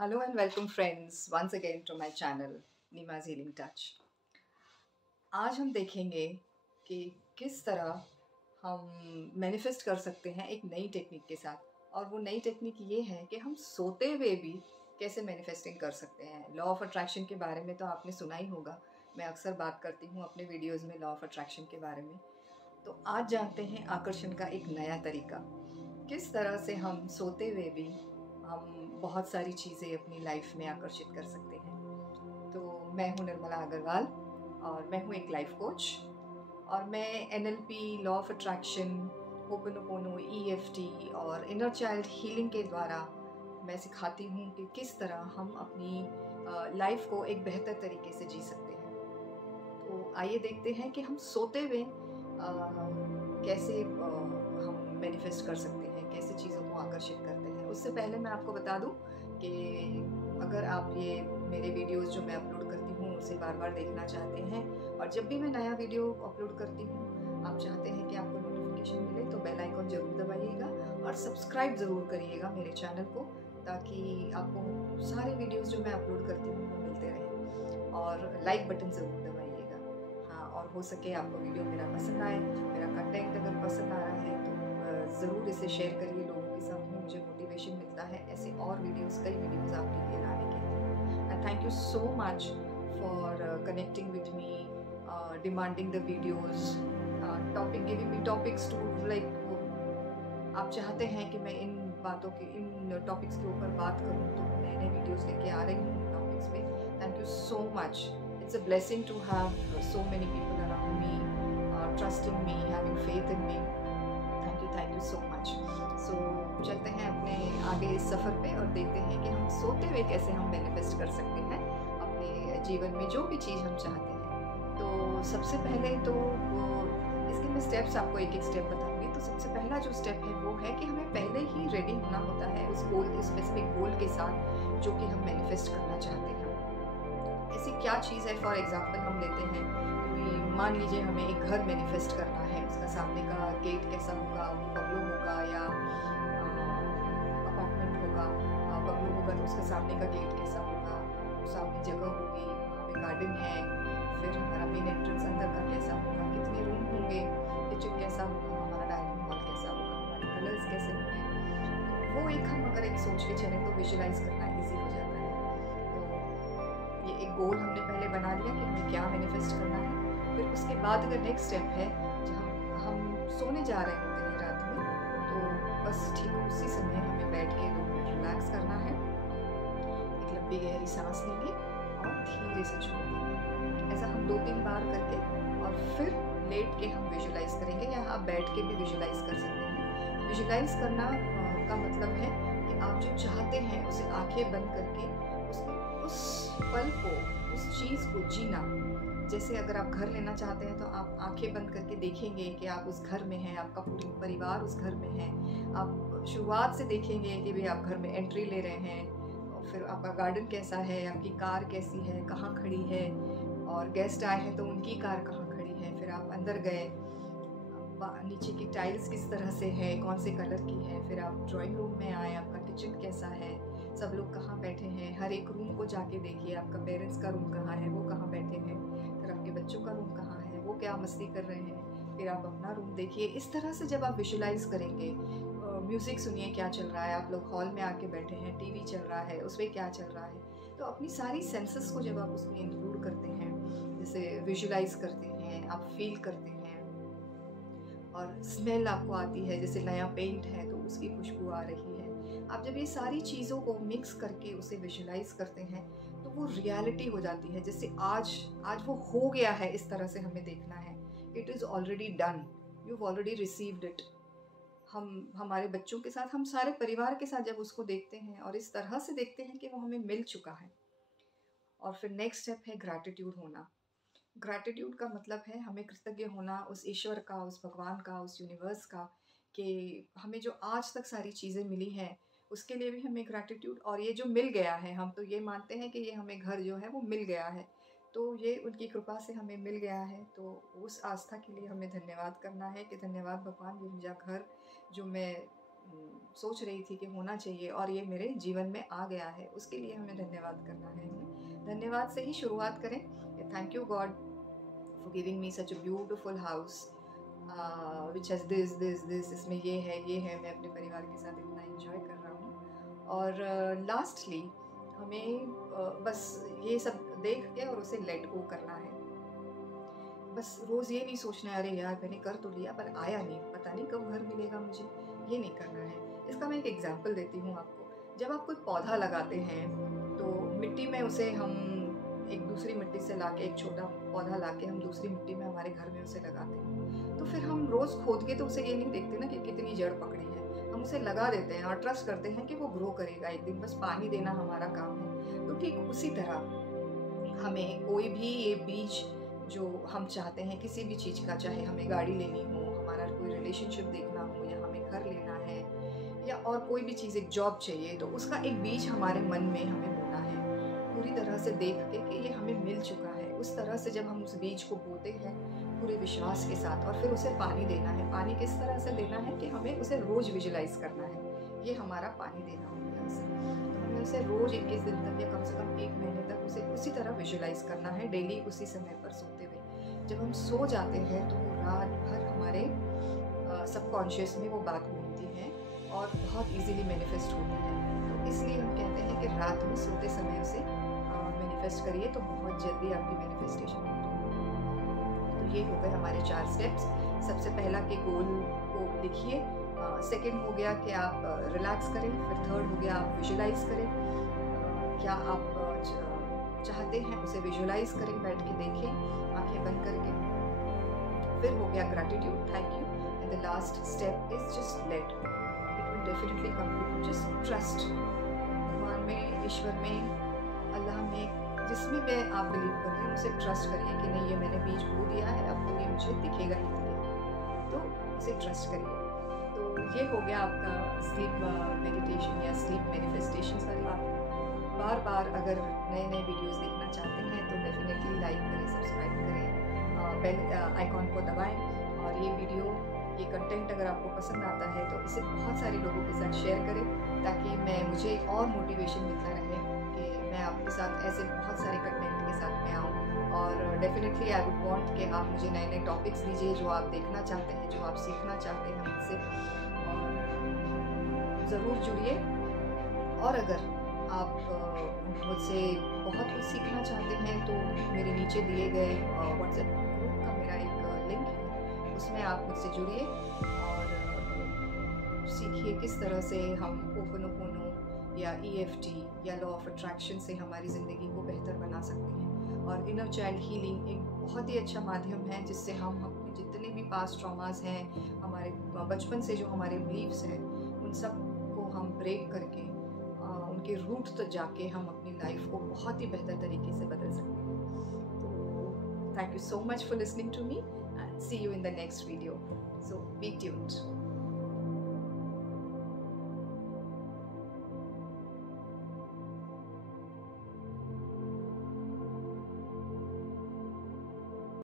Hello and welcome friends once again to my channel Nima's Healing Touch। आज हम देखेंगे कि किस तरह हम मैनिफेस्ट कर सकते हैं एक नई टेक्निक के साथ। और वो नई टेक्निक ये है कि हम सोते हुए भी कैसे मैनिफेस्टिंग कर सकते हैं। लॉ ऑफ अट्रैक्शन के बारे में तो आपने सुना ही होगा, मैं अक्सर बात करती हूँ अपने वीडियोज़ में लॉ ऑफ अट्रैक्शन के बारे में। तो आज जानते हैं आकर्षण का एक नया तरीका, किस तरह से हम सोते हुए भी हम बहुत सारी चीज़ें अपनी लाइफ में आकर्षित कर सकते हैं। तो मैं हूँ निर्मला अग्रवाल और मैं हूँ एक लाइफ कोच, और मैं NLP, law of attraction, ho'oponopono, EFT और इनर चाइल्ड हीलिंग के द्वारा मैं सिखाती हूँ कि किस तरह हम अपनी लाइफ को एक बेहतर तरीके से जी सकते हैं। तो आइए देखते हैं कि हम सोते हुए कैसे हम मैनिफेस्ट कर सकते हैं, कैसे चीज़ों को आकर्षित करते हैं। उससे पहले मैं आपको बता दूं कि अगर आप ये मेरे वीडियोस जो मैं अपलोड करती हूँ उसे बार बार देखना चाहते हैं, और जब भी मैं नया वीडियो अपलोड करती हूँ आप चाहते हैं कि आपको नोटिफिकेशन मिले, तो बेल आइकॉन ज़रूर दबाइएगा और सब्सक्राइब ज़रूर करिएगा मेरे चैनल को, ताकि आपको सारे वीडियोज़ जो मैं अपलोड करती हूँ वो मिलते रहें। और लाइक बटन ज़रूर दबाइएगा। हाँ, और हो सके आपको वीडियो मेरा पसंद आए, मेरा कंटेंट अगर पसंद आ रहा है तो ज़रूर इसे शेयर करिए लोगों के साथ में। मुझे मोटिवेशन मिलता है ऐसे और वीडियोस, कई वीडियोस आपके लिए लाने के लिए। And thank you so much for connecting with me, demanding the videos, topic, giving me topics to like. आप चाहते हैं कि मैं इन बातों के, इन टॉपिक्स के ऊपर बात करूं, तो मैं नए नए वीडियोस लेके आ रही हूँ टॉपिक्स पे। Thank you so much. It's a blessing to have so many people around me, trusting me, having faith in me. Thank you so much. So चलते हैं अपने आगे इस सफ़र पे और देखते हैं कि हम सोते हुए कैसे हम मैनिफेस्ट कर सकते हैं अपने जीवन में जो भी चीज़ हम चाहते हैं। तो सबसे पहले तो इसके मैं स्टेप्स आपको एक एक स्टेप बताऊंगी। तो सबसे पहला जो स्टेप है वो है कि हमें पहले ही रेडी होना होता है उस गोल, स्पेसिफिक गोल के साथ जो कि हम मैनिफेस्ट करना चाहते हैं। ऐसी क्या चीज़ है, फॉर एग्जांपल हम लेते हैं कि मान लीजिए हमें एक घर मैनिफेस्ट करना है, उसका सामने का गेट कैसा होगा, वो बंगलो होगा या अपार्टमेंट होगा। बंगलो होगा तो उसका सामने का गेट कैसा होगा, सामने जगह होगी, वहाँ पे गार्डन है, फिर हमारा मेन एंट्रेंस अंदर का कैसा होगा, कितने रूम होंगे, किचन कैसा होगा, हमारा डाइनिंग हॉल कैसा होगा, हमारे कलर्स कैसे होंगे। वो एक हम अगर एक सोच के चलें तो विजुलाइज करना ईजी हो जाता है। तो ये एक गोल हमने पहले बना लिया कि हमें क्या मैनिफेस्ट करना है। फिर उसके बाद अगर नेक्स्ट स्टेप है, जब हम सोने जा रहे होते हैं रात में, तो बस ठीक उसी समय हमें बैठ के 2 मिनट रिलैक्स करना है। एक लंबी गहरी सांस लेंगे और धीरे से छोड़ देंगे। ऐसा हम 2-3 बार करके और फिर लेट के हम विजुलाइज करेंगे, या आप बैठ के भी विजुलाइज कर सकते हैं। विजुलाइज करना का मतलब है कि आप जो चाहते हैं उसे आंखें बंद करके उस पल को, उस चीज़ को जीना। जैसे अगर आप घर लेना चाहते हैं तो आप आंखें बंद करके देखेंगे कि आप उस घर में हैं, आपका पूरी परिवार उस घर में है। आप शुरुआत से देखेंगे कि भाई आप घर में एंट्री ले रहे हैं, और फिर आपका गार्डन कैसा है, आपकी कार कैसी है, कहाँ खड़ी है, और गेस्ट आए हैं तो उनकी कार कहाँ खड़ी है। फिर आप अंदर गए, नीचे की टाइल्स किस तरह से है, कौन से कलर की है। फिर आप ड्राइंग रूम में आए, आपका किचन कैसा है, सब लोग कहाँ बैठे हैं, हर एक रूम को जाके देखिए, आपका पेरेंट्स का रूम कहाँ है, वो कहाँ बैठे हैं, फिर आपके बच्चों का रूम कहाँ है, वो क्या मस्ती कर रहे हैं, फिर आप अपना रूम देखिए। इस तरह से जब आप विजुलाइज करेंगे, म्यूज़िक सुनिए क्या चल रहा है, आप लोग हॉल में आके बैठे हैं, टीवी चल रहा है, उसमें क्या चल रहा है। तो अपनी सारी सेंसेस को जब आप उसमें इंक्लूड करते हैं, जैसे विजुलाइज करते हैं, आप फील करते हैं, और स्मेल आपको आती है, जैसे नया पेंट है तो उसकी खुशबू आ रही है। आप जब ये सारी चीज़ों को मिक्स करके उसे विजुलाइज करते हैं तो वो रियलिटी हो जाती है। जैसे आज आज वो हो गया है, इस तरह से हमें देखना है। It is already done, you already received it. हम हमारे बच्चों के साथ, हम सारे परिवार के साथ जब उसको देखते हैं और इस तरह से देखते हैं कि वो हमें मिल चुका है। और फिर नेक्स्ट स्टेप है ग्रैटिट्यूड होना। ग्रैटिट्यूड का मतलब है हमें कृतज्ञ होना उस ईश्वर का, उस भगवान का, उस यूनिवर्स का, कि हमें जो आज तक सारी चीज़ें मिली हैं उसके लिए भी हमें ग्रैटिट्यूड। और ये जो मिल गया है, हम तो ये मानते हैं कि ये हमें घर जो है वो मिल गया है, तो ये उनकी कृपा से हमें मिल गया है। तो उस आस्था के लिए हमें धन्यवाद करना है कि धन्यवाद भगवान, ये मुझे घर जो मैं सोच रही थी कि होना चाहिए और ये मेरे जीवन में आ गया है, उसके लिए हमें धन्यवाद करना है। धन्यवाद से ही शुरुआत करें। Thank you God for giving me such a beautiful house which has this, इसमें ये है, मैं अपने परिवार के साथ इतना एंजॉय कर रहा हूँ। और लास्टली हमें बस ये सब देख के और उसे लेट गो करना है। बस रोज़ ये नहीं सोचना है अरे यार मैंने कर तो लिया पर आया नहीं, पता नहीं कब घर मिलेगा मुझे, ये नहीं करना है। इसका मैं एक एग्जांपल देती हूँ आपको। जब आप कोई पौधा लगाते हैं तो मिट्टी में उसे हम एक दूसरी मिट्टी से लाके, एक छोटा पौधा लाके हम दूसरी मिट्टी में हमारे घर में उसे लगाते हैं, तो फिर हम रोज़ खोद के तो उसे ये नहीं देखते ना कि कितनी जड़ पकड़ी है, हम उसे लगा देते हैं और ट्रस्ट करते हैं कि वो ग्रो करेगा एक दिन, बस पानी देना हमारा काम है। तो ठीक उसी तरह हमें कोई भी ये बीज जो हम चाहते हैं किसी भी चीज़ का, चाहे हमें गाड़ी लेनी हो, हमारा कोई रिलेशनशिप देखना हो, या हमें घर लेना है, या और कोई भी चीज़, एक जॉब चाहिए, तो उसका एक बीज हमारे मन में हमें बोना है, पूरी तरह से देख के कि ये हमें मिल चुका है। उस तरह से जब हम उस बीज को बोते हैं पूरे विश्वास के साथ, और फिर उसे पानी देना है। पानी किस तरह से देना है कि हमें उसे रोज़ विजुलाइज करना है, ये हमारा पानी देना होगा उसे। तो हमें उसे रोज़ 21 दिन तक या कम से कम 1 महीने तक उसे उसी तरह विजुलाइज करना है, डेली उसी समय पर सोते हुए। जब हम सो जाते हैं तो वो रात भर हमारे सबकॉन्शियस में वो बात घूमती है और बहुत इजीली मैनिफेस्ट होती है। तो इसलिए हम कहते हैं कि रात में सोते समय उसे मैनिफेस्ट करिए तो बहुत जल्दी आपकी मैनिफेस्टेशन होगी। तो ये हो गए हमारे 4 स्टेप्स। सबसे पहला कि गोल को लिखिए, सेकंड हो गया कि आप रिलैक्स करें, फिर थर्ड हो गया आप विजुलाइज करें, क्या आप चाहते हैं उसे विजुलाइज करें, बैठ के देखें आंखें बंद करके। फिर हो गया gratitude, thank you, and the last step is just let, it will definitely come to you. Just trust, भगवान में, ईश्वर में, अल्लाह में, जिसमें भी आप बिलीव करते हैं उसे ट्रस्ट करिए कि नहीं ये मैंने बीज बो दिया है, अब तो ये मुझे दिखेगा ही दिखेगा, तो उसे ट्रस्ट करिए। तो ये हो गया आपका स्लीप मेडिटेशन या स्लीप मैनिफेस्टेशन। आप बार बार अगर नए नए वीडियोस देखना चाहते हैं तो डेफिनेटली लाइक करें, सब्सक्राइब करें, बेल आइकॉन को दबाएं, और ये वीडियो, ये कंटेंट अगर आपको पसंद आता है तो इसे बहुत सारे लोगों के साथ शेयर करें, ताकि मुझे और मोटिवेशन मिलता रहे कि मैं आपके साथ ऐसे बहुत सारे कंटेंट के साथ मैं आऊँ। और डेफिनेटली आई वुड वांट कि आप मुझे नए नए टॉपिक्स दीजिए जो आप देखना चाहते हैं, जो आप सीखना चाहते हैं मुझसे, और ज़रूर जुड़िए। और अगर आप मुझसे बहुत कुछ सीखना चाहते हैं तो मेरे नीचे दिए गए व्हाट्सएप ग्रुप का मेरा एक लिंक है, उसमें आप मुझसे जुड़िए और सीखिए किस तरह से हम होपोनोपोनो या EFT या लॉ ऑफ अट्रैक्शन से हमारी ज़िंदगी को बेहतर बना सकते हैं। और इनर चाइल्ड हीलिंग एक बहुत ही अच्छा माध्यम है जिससे हम अपने जितने भी पास्ट ट्रॉमास हैं, हमारे बचपन से जो हमारे बिलीव्स हैं, उन सब को हम ब्रेक करके उनके रूट तक जाके हम अपनी लाइफ को बहुत ही बेहतर तरीके से बदल सकते हैं। तो thank you so much for listening to me and see you in the next video. So be tuned.